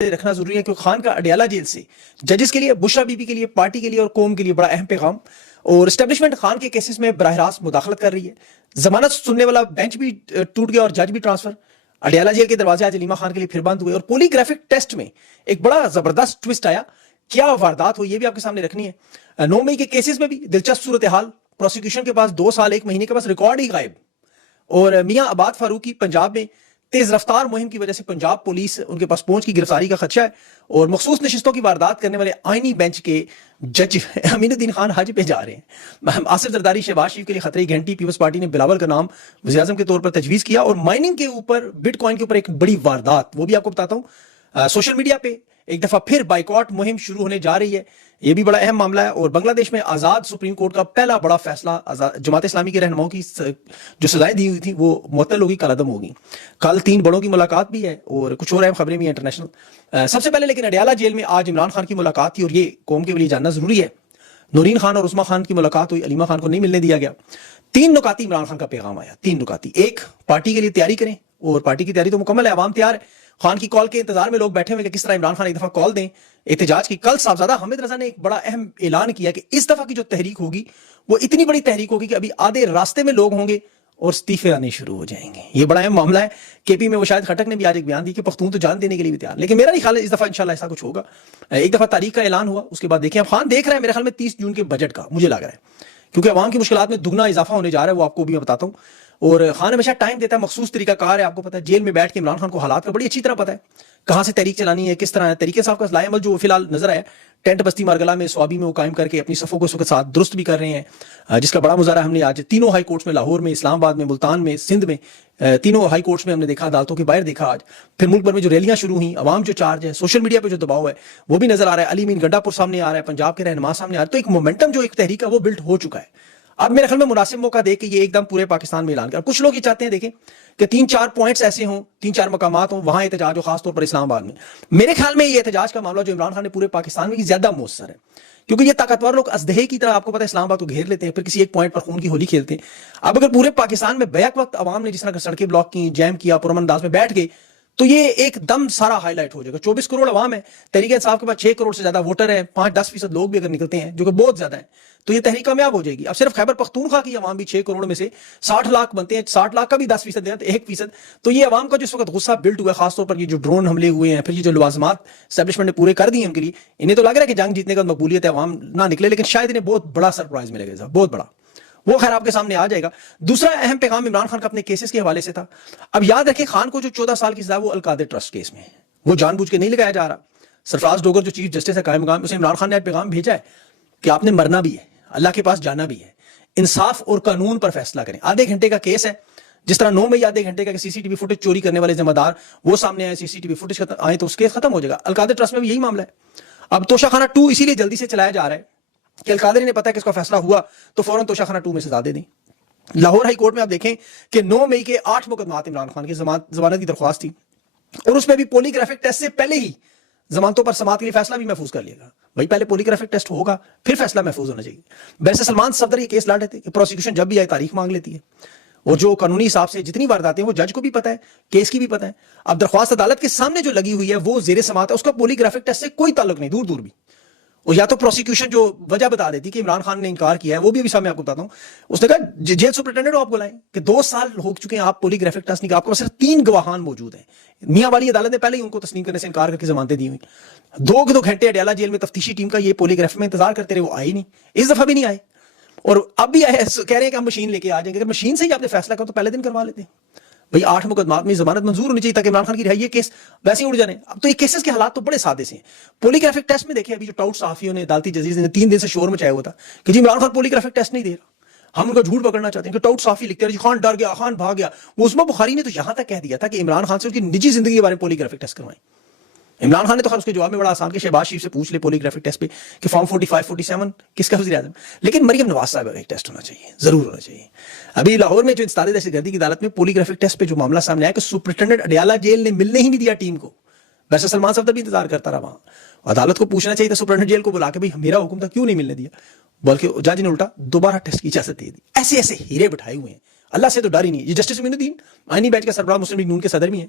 رکھنا ضروری ہے کہ خان کا اڈیالہ جیل سے ججز کے لیے، بشرا بی بی کے لیے، پارٹی کے لیے اور قوم کے لیے بڑا اہم پیغام، اور اسٹیبلشمنٹ خان کے کیسز میں براہ راست مداخلت کر رہی ہے۔ ضمانت سننے والا بینچ بھی ٹوٹ گیا اور جج بھی ٹرانسفر۔ اڈیالہ جیل کے دروازے آج علیمہ خان کے لیے پھر بند ہوئے، اور پولی گرافک ٹیسٹ میں ایک بڑا زبردست ٹوسٹ آیا۔ کیا واردات ہوئی یہ بھی آپ کے سامنے رکھنی ہے۔ 9 مئی کے کیسز میں بھی دلچسپ صورتحال، پروسیکیوشن کے پاس 2 سال 1 مہینے کے پاس ریکارڈ ہی غائب، اور میاں عباد فاروقی پنجاب میں تیز رفتار مہم کی وجہ سے پنجاب پولیس ان کے پاس پہنچ کی گرفتاری کا خدشہ ہے، اور مخصوص نشستوں کی واردات کرنے والے آئینی بینچ کے جج امین الدین خان حج پہ جا رہے ہیں۔ آصف زرداری شہباز شریف کے لیے خطرے کی گھنٹی، پیپلز پارٹی نے بلاول کا نام وزیر اعظم کے طور پر تجویز کیا، اور مائننگ کے اوپر، بٹ کوائن کے اوپر ایک بڑی واردات وہ بھی آپ کو بتاتا ہوں۔ سوشل میڈیا پہ ایک دفعہ پھر بائیکاٹ مہم شروع ہونے جا رہی ہے، یہ بھی بڑا اہم معاملہ ہے۔ اور بنگلہ دیش میں آزاد سپریم کورٹ کا پہلا بڑا فیصلہ، جماعت اسلامی کے رہنماؤں کی جو سزائیں دی ہوئی تھیں وہ معطل ہوگی، کالعدم ہوگی۔ کل 3 بڑوں کی ملاقات بھی ہے اور کچھ اور اہم خبریں بھی ہیں انٹرنیشنل۔ سب سے پہلے لیکن اڈیالہ جیل میں آج عمران خان کی ملاقات تھی، اور یہ قوم کے لیے جاننا ضروری ہے۔ نورین خان اور عثمان خان کی ملاقات ہوئی، علیمہ خان کو نہیں ملنے دیا گیا۔ 3 نکاتی عمران خان کا پیغام آیا، 3 نکاتی۔ ایک، پارٹی کے لیے تیاری کریں، اور پارٹی کی تیاری تو مکمل ہے، عوام تیار ہے۔ خان کی کال کے انتظار میں لوگ بیٹھے ہوئے کہ کس طرح عمران خان ایک دفعہ کال دیں احتجاج کی۔ کل صاحبزادہ حامد رضا نے ایک بڑا اہم اعلان کیا کہ اس دفعہ کی جو تحریک ہوگی وہ اتنی بڑی تحریک ہوگی کہ ابھی آدھے راستے میں لوگ ہوں گے اور استعفے آنے شروع ہو جائیں گے۔ یہ بڑا اہم معاملہ ہے۔ کے پی میں وہ شاید خٹک نے بھی آج ایک بیان دی کہ پختون تو جان دینے کے لیے بھی تیار، لیکن میرا نہیں خیال ہے اس دفعہ انشاءاللہ ایسا کچھ ہوگا۔ ایک دفعہ تاریخ کا اعلان ہوا، اس کے بعد دیکھیں اب خان دیکھ رہے ہیں میرے خیال میں 30 جون کے بجٹ کا، مجھے لگ رہا ہے، کیونکہ عوام کی مشکلات میں دگنا اضافہ ہونے جا رہا ہے، وہ آپ کو بھی میں بتاتا ہوں۔ اور خان ہمیشہ ٹائم دیتا ہے، مخصوص طریقہ کار ہے، آپ کو پتہ ہے جیل میں بیٹھ کے عمران خان کو حالات کا بڑی اچھی طرح پتہ ہے، کہاں سے تحریک چلانی ہے، کس طرح ہے۔ طریقے صاحب کا لائے عمل جو فی الحال نظر آیا ٹینٹ بستی مارگلہ میں، سوابی میں، وہ قائم کر کے اپنی صفوں کو اس وقت ساتھ درست بھی کر رہے ہیں، جس کا بڑا مظاہرہ ہم نے آج تینوں ہائی کورٹس میں، لاہور میں، اسلام آباد میں، ملتان میں، سندھ میں، تینوں ہائی کورٹس میں ہم نے دیکھا، عدالتوں کے باہر دیکھا آج۔ پھر ملک بھر میں جو ریلیاں شروع ہوئیں، عوام جو چارج ہے، سوشل میڈیا پہ جو دباؤ ہے وہ بھی نظر آ رہا ہے۔ علی مین گڈھا پور سامنے آ رہا ہے، پنجاب کے رہنما سامنے آ رہا ہے، تو ایک مومنٹم جو ایک تحریک ہے وہ بلڈ ہو چکا ہے۔ اب میرے خیال میں مناسب موقع دے کے یہ ایک دم پورے پاکستان میں اعلان کر، کچھ لوگ یہ چاہتے ہیں دیکھیں کہ 3-4 پوائنٹس ایسے ہوں، 3-4 مقامات ہوں وہاں احتجاج ہو، خاص طور پر اسلام آباد میں۔ میرے خیال میں یہ احتجاج کا معاملہ جو عمران خان نے پورے پاکستان میں زیادہ مؤثر ہے، کیونکہ یہ طاقتور لوگ ازدہے کی طرح آپ کو پتہ ہے اسلام آباد کو گھیر لیتے ہیں، پھر کسی ایک پوائنٹ پر خون کی ہولی کھیلتے ہیں۔ اب اگر پورے پاکستان میں بیک وقت عوام نے جس طرح سڑکیں بلاک کی، جیم کیا، پرامن انداز میں بیٹھ گئے، تو یہ ایک دم سارا ہائی لائٹ ہو جائے گا۔ 24 کروڑ عوام ہے، تحریک انصاف کے پاس 6 کروڑ سے زیادہ ووٹر ہیں، 5-10% لوگ بھی اگر نکلتے ہیں جو کہ بہت زیادہ ہیں تو یہ تحریک کامیاب ہو جائے گی۔ اب صرف خیبر پختونخوا کی عوام بھی 6 کروڑ میں سے 60 لاکھ بنتے ہیں، 60 لاکھ کا بھی 10% دینا تو 1%، تو یہ عوام کا جو اس وقت غصہ بلڈ ہوا ہے، خاص طور پر یہ جو ڈرون حملے ہوئے ہیں، پھر یہ جو لوازمات اسٹیبلشمنٹ نے پورے کر دی ہیں ان کے لیے، انہیں تو لگ رہا ہے کہ جنگ جیتنے کا مقبولیت ہے، عوام نہ نکلے، لیکن شاید انہیں بہت بڑا سرپرائز ملے گا، بہت بڑا، وہ خیر آپ کے سامنے آ جائے گا۔ دوسرا اہم پیغام عمران خان کا اپنے کیسز کے حوالے سے تھا۔ اب یاد رکھیں خان کو جو 14 سال کی سزا وہ القادر ٹرسٹ کیس میں ہے، وہ جان بوجھ کے نہیں لگایا جا رہا۔ سرفراز ڈوگر جو چیف جسٹس ہے قائم مقام، اسے عمران خان نے پیغام بھیجا ہے کہ آپ نے مرنا بھی ہے، اللہ کے پاس جانا بھی ہے، انصاف اور قانون پر فیصلہ کریں۔ آدھے گھنٹے کا کیس ہے، جس طرح 9 مئی آدھے گھنٹے کا سی سی ٹی وی فوٹیج چوری کرنے والے ذمہ دار وہ سامنے آئے، سی سی ٹی وی فوٹیج آئے تو اس کیس ختم ہو جائے گا۔ القادر ٹرسٹ میں بھی یہی معاملہ ہے۔ اب توشہ خانہ 2 اسی لیے جلدی سے چلایا جا رہا ہے کہ القادری نے پتا ہے کہ اس کا فیصلہ ہوا تو فوراً توشہ خانہ 2 میں سزا دے دیں۔ لاہور ہائی کورٹ میں آپ دیکھیں کہ 9 مئی کے 8 مقدمات عمران خان کی ضمانت کی درخواست تھی، اور اس میں بھی پولی گرافک ٹیسٹ سے پہلے ہی ضمانتوں پر سماعت کے لیے فیصلہ بھی محفوظ کر لیا گا۔ بھائی پہلے پولی گرافک ٹیسٹ ہوگا پھر فیصلہ محفوظ ہونا چاہیے۔ ویسے سلمان صفدر یہ کیس لڑ رہے تھے کہ پروسیکیوشن جب بھی آئے تاریخ مانگ لیتی ہے، اور جو قانونی حساب سے جتنی وارداتیں ہیں وہ جج کو بھی پتہ ہے، کیس کی بھی پتہ ہے۔ اب درخواست عدالت کے سامنے جو لگی ہوئی ہے وہ زیر سماعت ہے، اس کا پولی گرافک ٹیسٹ سے کوئی تعلق نہیں، دور دور بھی۔ اور یا تو پروسیکیوشن جو وجہ بتا دیتی کہ عمران خان نے انکار کیا ہے، وہ بھی ابھی سامنے آپ کو بتاتا ہوں، اس نے کہا جیل سپرنٹینڈنٹ آپ بلائیں کہ 2 سال ہو چکے ہیں آپ پولی گرافک ٹیسٹ نہیں، آپ کے پاس صرف 3 گواہان موجود ہیں۔ میاں والی عدالت نے پہلے ہی ان کو تسلیم کرنے سے انکار کر کے ضمانتیں دی ہوئی۔ 2 گھنٹے اڈیالہ جیل میں تفتیشی ٹیم کا یہ پولی گرافک میں انتظار کرتے رہے، وہ آئی نہیں، اس دفعہ بھی نہیں آئے، اور اب بھی آئے کہہ رہے ہیں کہ ہم مشین لے کے آ جائیں گے۔ اگر مشین سے ہی آپ نے فیصلہ کرو تو پہلے دن کروا لیتے ہیں۔ بھئی 8 مقدمات میں ضمانت منظور ہونی چاہیے تاکہ عمران خان کی رہائی، یہ کیس ویسے ہی اڑ جانے۔ اب تو یہ کیسز کے حالات تو بڑے سادے سے ہیں۔ پولی گرافک ٹیسٹ میں دیکھیں ابھی جو ٹاؤٹ صحافیوں نے، عدالتی ججز نے 3 دن سے شور مچایا ہوا تھا کہ جی عمران خان پولی گرافک ٹیسٹ نہیں دے رہا، ہم ان کا جھوٹ پکڑنا چاہتے ہیں کہ ٹاؤٹ صحافی لکھتے ہیں جی خان ڈر گیا، خان بھاگ گیا۔ عثمان بخاری نے تو یہاں تک کہہ دیا تھا کہ عمران خان سے ان کی نجی زندگی کے بارے میں پولی گرافک ٹیسٹ کروائیں۔ عمران خان نے تو خیر اس کے جواب میں بڑا آسان کہ شہباز شریف سے پوچھ لے پولی گرافک ٹیسٹ پہ کہ فارم 45-47 کس کا وزیر اعظم، لیکن مریم نواز صاحب کا ایک ٹیسٹ ہونا چاہیے، ضرور ہونا چاہیے۔ ابھی لاہور میں جو انسداد دہشت گردی کی عدالت میں پولی گرافک ٹیسٹ پہ جو معاملہ سامنے آیا کہ سپرنٹینڈنٹ اڈیالہ جیل نے ملنے ہی نہیں دیا ٹیم کو، ویسے سلمان صفدر بھی انتظار کرتا رہا وہاں، عدالت کو پوچھنا چاہیے تھا سپرنٹینڈنٹ جیل کو بلا کے بھائی میرا حکم تھا کیوں نہیں ملنے دیا، بلکہ جج نے الٹا دوبارہ ٹیسٹ کی اجازت دے دی۔ ایسے ایسے ہیرے بٹھائے ہوئے ہیں، اللہ سے تو ڈر ہی نہیں۔ یہ جسٹس امین الدین آئینی بینچ کا سربراہ مسلم لیگ نون کے صدر بھی ہیں،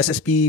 SSP,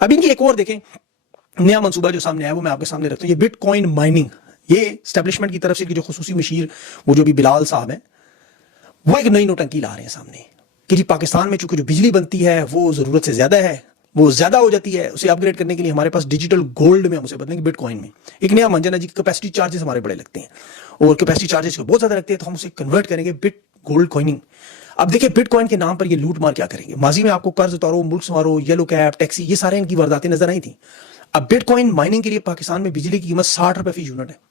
اب ان کی ایک اور دیکھیں نیا منصوبہ جو سامنے آیا وہ میں آپ کے سامنے رکھتا ہوں. یہ بٹ کوائن مائننگ, یہ اسٹیبلشمنٹ کی طرف سے جو خصوصی مشیر وہ جو بھی بلال صاحب ہیں وہ ایک نئی نوٹنکی لا رہے ہیں سامنے کہ جی پاکستان میں چونکہ جو بجلی بنتی ہے وہ ضرورت سے زیادہ ہے, وہ زیادہ ہو جاتی ہے, اسے اپ گریڈ کرنے کے لیے ہمارے پاس ڈیجیٹل گولڈ میں ہم اسے بدلیں گے بٹ کوائن میں. ایک نیا منجن ہے جی کیپیسٹی چارجز ہمارے بڑے لگتے ہیں اور کیپیسٹی چارجز کو بہت زیادہ لگتے ہیں تو ہم اسے کنورٹ کریں گے بٹ گولڈ کوائننگ. اب دیکھیں بٹ کوائن کے نام پر یہ لوٹ مار کیا کریں گے. ماضی میں آپ کو قرض اتارو, ملک سنوارو, یلو کیپ, ٹیکسی, یہ سارے ان کی وارداتیں نظر آئی تھیں. اب بٹ کوائن مائننگ کے لیے پاکستان میں بجلی کی قیمت 60 روپے فی یونٹ ہے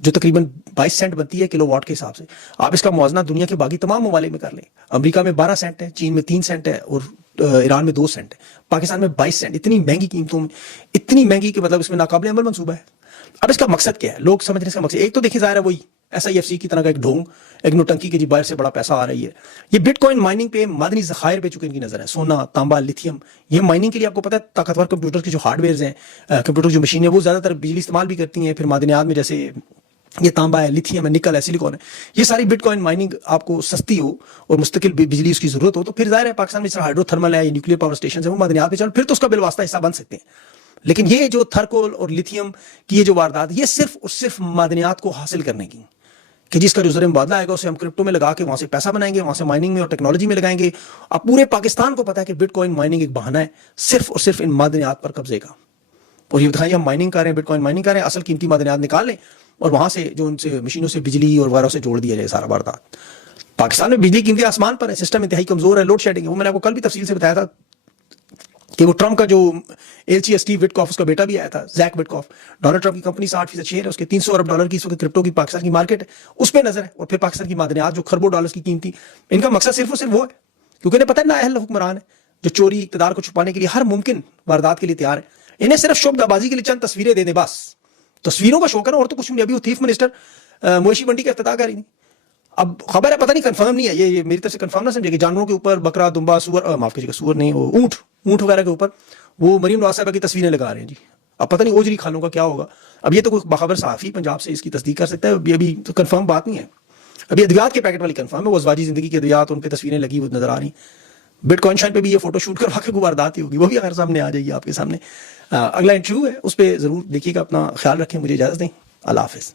جو تقریباً 22 سینٹ بنتی ہے کلو واٹ کے حساب سے. آپ اس کا موازنہ دنیا کے باقی تمام ممالک میں کر لیں. امریکہ میں 12 سینٹ ہے, چین میں 3 سینٹ ہے اور ایران میں 2 سینٹ ہے. پاکستان میں 22 سینٹ. اتنی مہنگی قیمتوں میں, اتنی مہنگی کہ مطلب اس میں ناقابل عمل منصوبہ ہے. اب اس کا مقصد کیا ہے, لوگ سمجھ رہے ہیں اس کا مقصد ایک تو دیکھیں ظاہر ہے وہی SIFC کی طرح کا ایک ڈھونگ, ایک نوٹنکی کے جی باہر سے بڑا پیسہ آ رہی ہے. یہ بٹ کوائن مائننگ پہ معدنی ذخائر پہ چکے ان کی نظر ہے, سونا, تانبا, لیتھیم. یہ مائننگ کے لیے آپ کو پتہ ہے طاقتور کمپیوٹر کے جو ہارڈ ویئرز ہیں, کمپیوٹر جو مشینیں وہ زیادہ تر بجلی استعمال بھی کرتی ہیں. پھر معدنیات میں جیسے یہ تانبا ہے, لیتھیم ہے, نکل ہے, سلیکون ہے, یہ ساری بٹ کوائن مائننگ آپ کو سستی ہو اور مستقل بجلی اس کی ضرورت ہو تو پھر ظاہر ہے پاکستان میں اس طرح ہائیڈرو تھرمل ہے, نیوکلیر پاور اسٹیشن ہے, وہ معدنیات پہ چل پھر تو اس کا بالواسطہ حصہ بن سکتے ہیں. لیکن یہ جو تھرکول اور لیتھیم کی یہ جو واردات, یہ صرف اور صرف معدنیات کو حاصل کرنے کی کہ جس کا جو زر مبادلہ آئے گا اسے ہم کرپٹو میں لگا کے وہاں سے پیسہ بنائیں گے, وہاں سے مائننگ میں اور ٹیکنالوجی میں لگائیں گے. اب پورے پاکستان کو پتا ہے کہ بٹ کوائن مائننگ ایک بہانہ ہے صرف اور صرف ان معدنیات پر قبضے کا. اور یہ بتائیں ہم مائننگ کر رہے ہیں, بٹ کوائن مائننگ کر رہے ہیں, اصل قیمتی معدنیات نکال لیں اور وہاں سے جو ان سے مشینوں سے بجلی اور وغیرہ سے جوڑ دیا جائے سارا واردات. پاکستان میں بجلی قیمتیں آسمان پر ہے, سسٹم انتہائی کمزور ہے, لوڈ شیڈنگ ہے. وہ میں نے آپ کو کل بھی تفصیل سے بتایا تھا کہ وہ ٹرمپ کا جو ایلچی اسٹیو وٹکاف, اس کا بیٹا بھی آیا تھا زیک وٹکاف. ڈونلڈ ٹرمپ کی کمپنی 60% شیئر ہے, اس کے $300 ارب کی اس وقت کرپٹو کی پاکستان کی مارکیٹ ہے, اس پہ نظر ہے. اور پھر پاکستان کی معدنیات جو خربوں ڈالرز کی قیمتی, ان کا مقصد صرف اور صرف وہ ہے کیونکہ انہیں پتہ ہے نااہل حکمران ہے جو چوری اقتدار کو چھپانے کے لیے ہر ممکن واردات کے لیے تیار ہے. انہیں صرف شعبہ بازی کے لیے چند تصویریں دے دیں, بس تصویروں کا شوق ہے اور تو کچھ نہیں. ابھی وہ چیف منسٹر مویشی منڈی کا افتتاح کر رہی تھی. اب خبر ہے پتہ نہیں کنفرم نہیں ہے, یہ میری طرف سے کنفرم نہ سمجھے کہ جانوروں کے اوپر بکرا, دمبا, سور, معاف کیجیے گا سور نہیں, وہ اونٹ وغیرہ کے اوپر وہ مریم نواز صاحبہ کی تصویریں لگا رہے ہیں جی. اب پتہ نہیں اوجری کھانوں کا کیا ہوگا. اب یہ تو کوئی باخبر صحافی پنجاب سے اس کی تصدیق کر سکتا ہے, ابھی تو کنفرم بات نہیں ہے. ابھی ادویات کے پیکٹ والی کنفرم ہے, وہ ازواجی زندگی کے ادویات, ان پہ تصویریں لگی وہ نظر آ رہی. بٹ کوائن شائن پہ بھی یہ فوٹو شوٹ کروا کے واردات ہی ہوگی, وہ بھی اگر سامنے آ جائے گی آپ کے سامنے. اگلا انٹرویو ہے, اس پہ ضرور دیکھیے گا. اپنا خیال رکھیں, مجھے اجازت دیں, اللہ حافظ.